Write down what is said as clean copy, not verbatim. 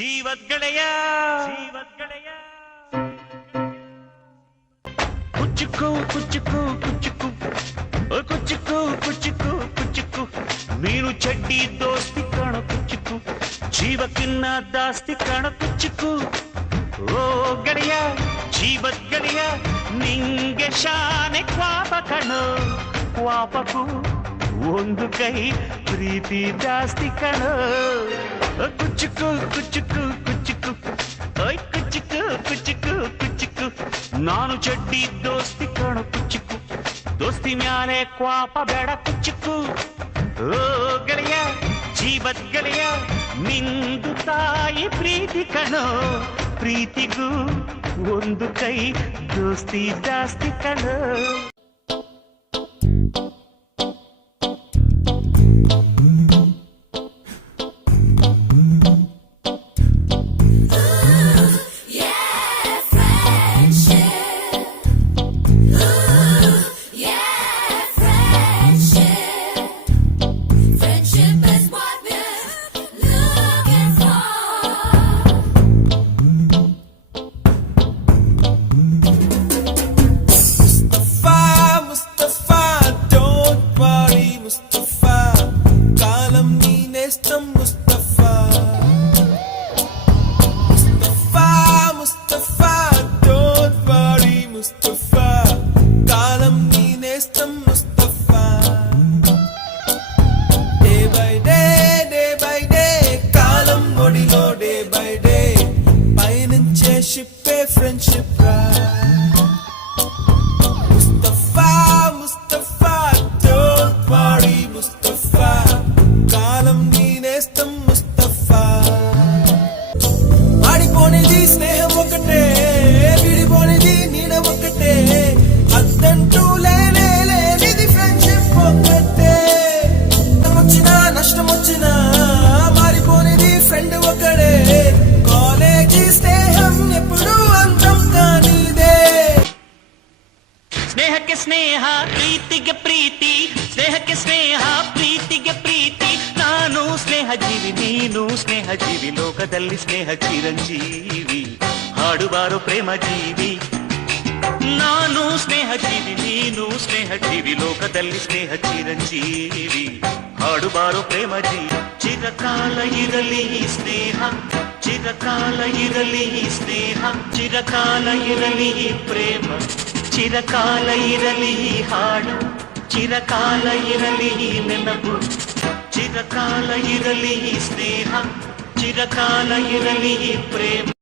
ಜೀವದ್ಗೆಳೆಯ ಕುಚ್ಚುಕು ಕುಚ್ಚುಕು ಕುಚ್ಚುಕು ಕುಚ್ಚುಕು ಕುಚ್ಚುಕು ಕುಚ್ಚುಕು ನೀನು ಚಡ್ಡಿ ದೋಸ್ತಿ ಕಾಣ ಕುಚ್ಚುಕು ಜೀವಕ್ಕಿನ್ನ ದಾಸ್ತಿ ಕಾಣ ಕುಚ್ಚುಕು ಓ ಗೆಳೆಯ ಜೀವದ್ಗೆಳೆಯ ನಿಂಗೆ ಶಾನೆ ಕ್ವಾಪ ಕಣೋ ಕ್ವಾಪಕು ಒಂದು ಕೈ ಪ್ರೀತಿ ಜಾಸ್ತಿ ಕಣೋ ಕುಚ್ಚುಕು ಕುಚ್ಚುಕು ಕುಚ್ಚುಕು ಓಯ್ ಕುಚ್ಚುಕು ಕುಚ್ಚುಕು ಕುಚ್ಚುಕು ನಾನು ಚಡ್ಡಿ ದೋಸ್ತಿ ಕಾಣೋ ಕುಚ್ಚುಕು ದೋಸ್ತಿ ಮ್ಯಾಲೆ ಕ್ವಾಪ ಬೇಡ ಕುಚ್ಚುಕು ಓ ಗೆಳೆಯ ಜೀವದ್ ಗೆಳೆಯ ನಿಂದು ತಾಯಿ ಪ್ರೀತಿ ಕಣೋ ಪ್ರೀತಿಗೂ ಒಂದು ಕೈ ದೋಸ್ತಿ ಜಾಸ್ತಿ ಕಣೋ Friendship ride. Mustafa, Mustafa, don't worry, Mustafa. Kalam neenestam Mustafa. Maadiponidi sneham okate, vidiponidi neena okate. Addantu lene lenidi friendship okate. Namochina nashtamochina, maadiponidi friend okade. College sneham eppudu ಸ್ನೇಹಕ್ಕೆ ಸ್ನೇಹ ಪ್ರೀತಿಗೆ ಪ್ರೀತಿ ಸ್ನೇಹಕ್ಕೆ ಸ್ನೇಹ ಪ್ರೀತಿಗೆ ಪ್ರೀತಿ ನಾನು ಸ್ನೇಹ ಜೀವಿ ನೀನು ಸ್ನೇಹ ಜೀವಿ ಲೋಕದಲ್ಲಿ ಸ್ನೇಹ ಚಿರಂಜೀವಿ ಹಾಡುವಾರು ಪ್ರೇಮ ಜೀವಿ ನಾನು ಸ್ನೇಹ ಜೀವಿ ನೀನು ಸ್ನೇಹ ಜೀವಿ ಲೋಕದಲ್ಲಿ ಸ್ನೇಹ ಚಿರಂಜೀವಿ ಹಾಡುವಾರು ಪ್ರೇಮ ಜೀವಿ ಚಿರಕಾಲ ಇರಲಿ ಸ್ನೇಹ ಚಿರಕಾಲ ಇರಲಿ ಸ್ನೇಹ ಚಿರಕಾಲ ಇರಲಿ ಪ್ರೇಮ ಚಿರಕಾಲ ಇರಲಿ ಹಾಡು ಚಿರಕಾಲ ಇರಲಿ ನೆನಪು ಚಿರಕಾಲ ಇರಲಿ ಸ್ನೇಹ ಚಿರಕಾಲ ಇರಲಿ ಪ್ರೇಮ